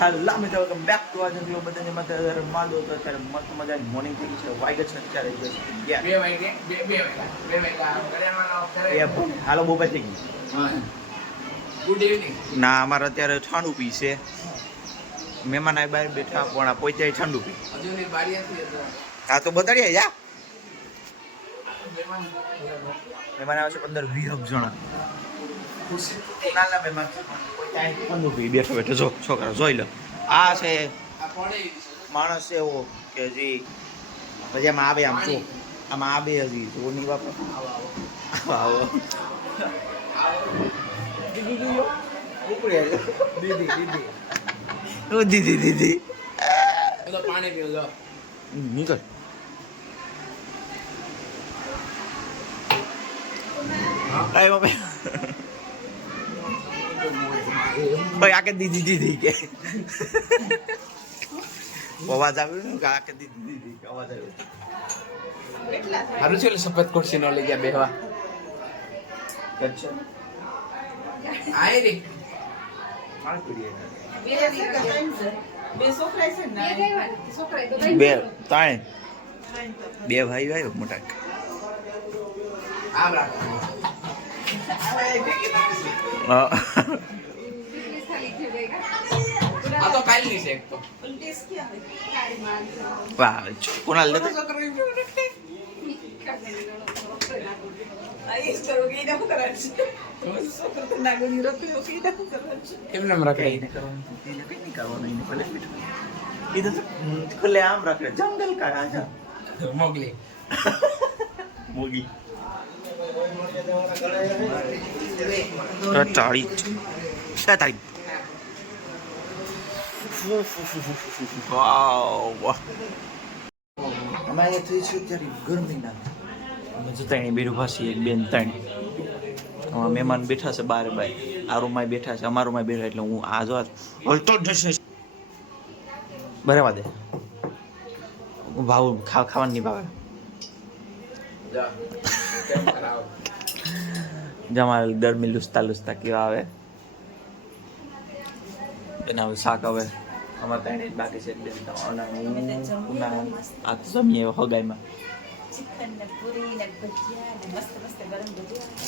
Hello મિત્રો welcome back to આજનો video બધાને માટે માલો તો અત્યારે મસ્ત મજાની મોર્નિંગ થઈ છે વાગ્યા છે અત્યારે હાલો બોબા થઈ ગઈ ગુડ ઇવનિંગ ના અમારે અત્યારે ઠંડુ પી છે મહેમાન આ બહાર બેઠા પણ આ પહોંચ્યા ઠંડુ પી હજુ ની બારી હતી હા તો બતાડીએ યા મહેમાન આવે છે 15-20 જણા નાના મહેમાન ઠંડુ પી બેઠો બેઠો જો છોકરા જોઈ લો આ છે માણસ એવો કે હજી પછી આમાં આવે આમ જો આમાં આવે હજી જો નહીં બાપા આવો દીદી દીદી પાણી પીવું જો નીકળ ભાઈ આકે દીદી દીદી કે અવાજ આવ્યો ને આ કે દીદી દીદી અવાજ આવ્યો હારું છે સફેદ ખુરશી નો લઈ ગયા બેહવા અચ્છા આય રે માર પીડી બે ત્રણ બે ભાઈ આવ્યો મોટા આમ રાખ આ તો કાલની છે એક તો વાહ કોના લે કેમ નામ રાખે ખુલ્લે આમ રાખે જંગલ કાઢા જા મોગલી મોગી તાળી અમારે થઈ છે ત્યારે ગરમીના અમે જોતા એની બેરું ભાસી એક બેન ત્રણ મહેમાન બેઠા છે બાર બાય આ રૂમમાં બેઠા છે અમારા રૂમમાં બેઠા એટલે હું આ જો હલતો જ જશે બરાબર દે ભાવ ખાવાનું નહીં ભાવે જમા ગરમી લુસતા લુસતા કેવા આવે એના હવે શાક હવે અમારે ત્યાં જ બાકી છે આ તો જમીએ હગાઈમાં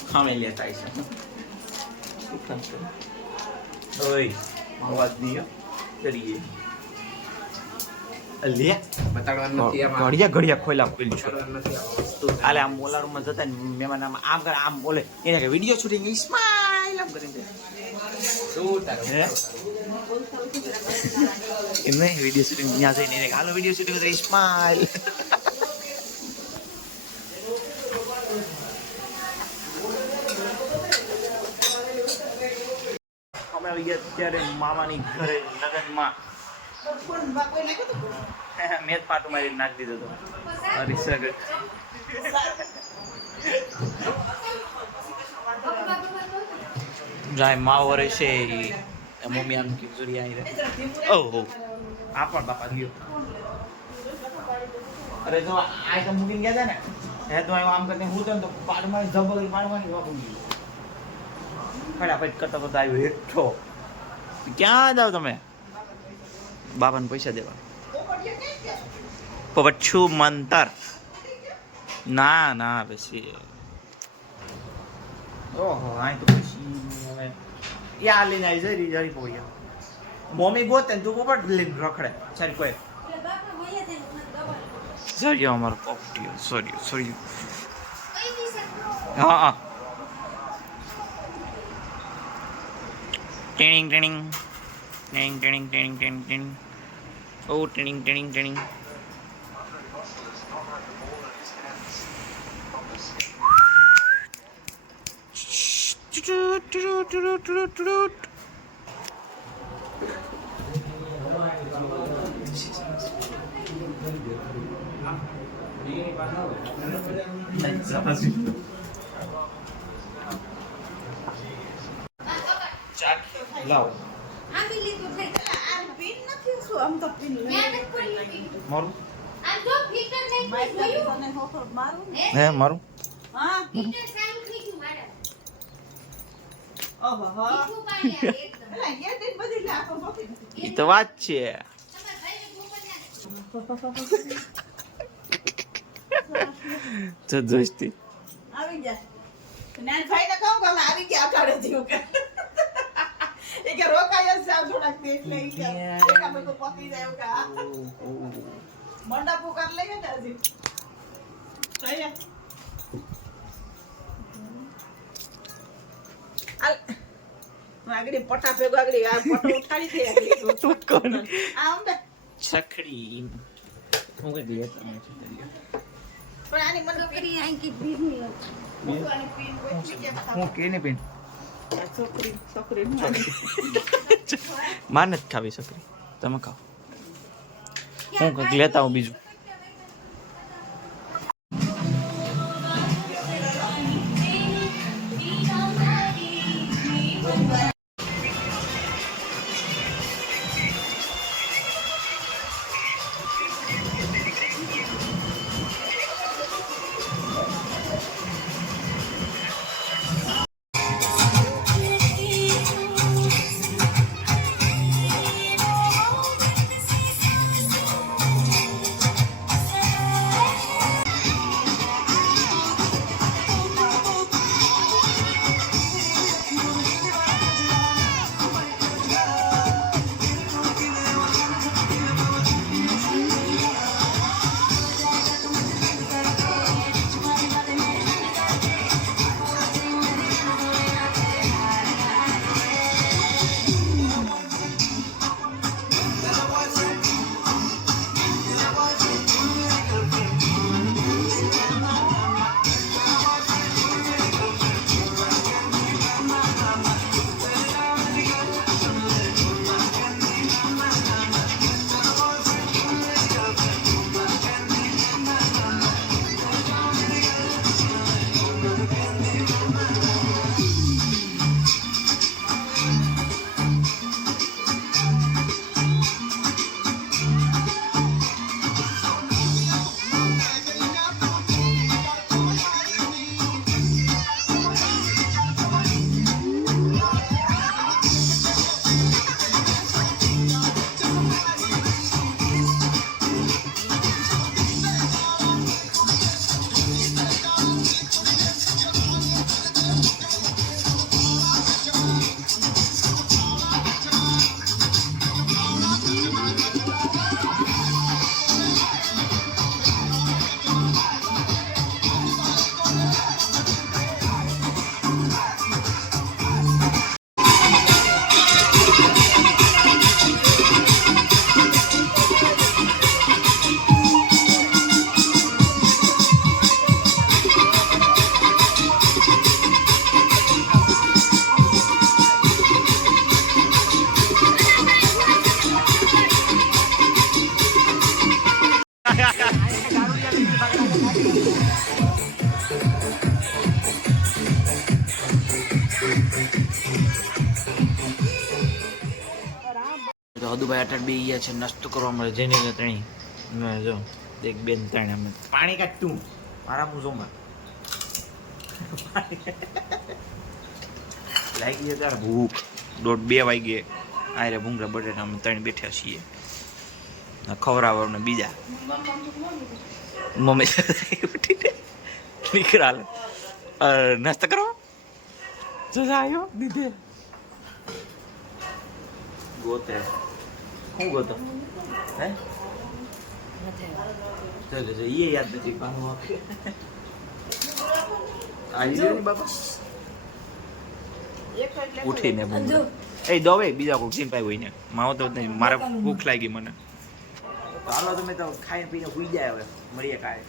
ખામે લેતા છે ઓય અવાજ નહીં કરીએ લે બતાડવાનું નથી આમાં ઘડિયા ખોલા ખોલી છો નથી આ વસ્તુ આલે આમ મોલા રૂમમાં જતા ને મહેમાન આમ કરે આમ બોલે એને કે વિડિયો શૂટિંગ સ્માઈલ આમ કરીને શું તારું હે એમને વિડિયો શૂટિંગ ત્યાં જઈને એને હાલો વિડિયો શૂટિંગ કરે સ્માઈલ અમે આવી ગયા અત્યારે મામાની ઘરે લગનમાં મેં જ પાટું મારી નાખી દીધો હતો હરીસર જાય માવ વરે છે મમ્મી આમ કિંજુરી આવી રહે ઓહો આ પણ બાપા ગયો અરે જો આ તો મૂકીને ગયા હતા ને હે તો આમ કરીને હું તો પાડમાં જબરી મારવાની વાપું ગયું ફટાફટ કરતા કરતા આવ્યો હેઠો ક્યાં જાવ તમે બાબાને પૈસા દેવા પછું મંતર ના ના પછી ઓહો આ તો પછી હવે યા લઈને આવી જરી જરી પોયા મમ્મી ગોતે તું પોપટ લઈને રખડે સારી કોઈ સરી અમારો પોપટીઓ સોરી હા training training training training training training training ઓ ટ્રેનિંગ ટ્રેનિંગ ટ્રેનિંગ લાવો મારું હે મારું હા એ તો વાત છે. જોઈતી આવી ગયા નાન ભાઈ ને કહું કે અમે આવી ગયા અટાડે જીવ કે એ કે રોકાય જ જાવ થોડાક દે એટલે ઈ કે એકા બધું પતી જાય કે મંડપ કર લેગે ને હજી આયા આલ આગળી પટા ભેગો આગળી આ પટો ઉઠાડી દે આગળી કોણ આમ ને સખડી હું કઈ લેતા નથી પણ આની મને કરી આઈ કે બીજની આની પીન કોઈ કે હું કેને પીન છોકરી માને જ ખાવી સકરી તમે ખાઓ હું કંઈક લેતા હું બીજું હદુભાઈ અટલ બે ગયા છે નાસ્તો કરવા મળે જેની ત્રણી જો એક બેન ત્રણે અમે પાણી કાઢ તું મારા મૂઝોમાં લાગી છે ત્યારે ભૂખ 1:30 વાગે આરે ભૂંગળા બટેટા અમે ત્રણ બેઠા છીએ ખવડાવવાને બીજા મમ્મી નીકળાલ નાસ્તો કરો આવ્યો દીધે ગોતે શું ગોતો હે ચાલો જો એ યાદ નથી પાનું આપે આવી ગયો ને બાપા ઉઠીને બોલ એ દવે બીજા કોઈ ચિંપાઈ હોય ને માવો તો નહીં મારે ભૂખ લાગી મને તો હાલો તમે તો ખાઈને પીને સુઈ જાય હવે મળીએ કાલે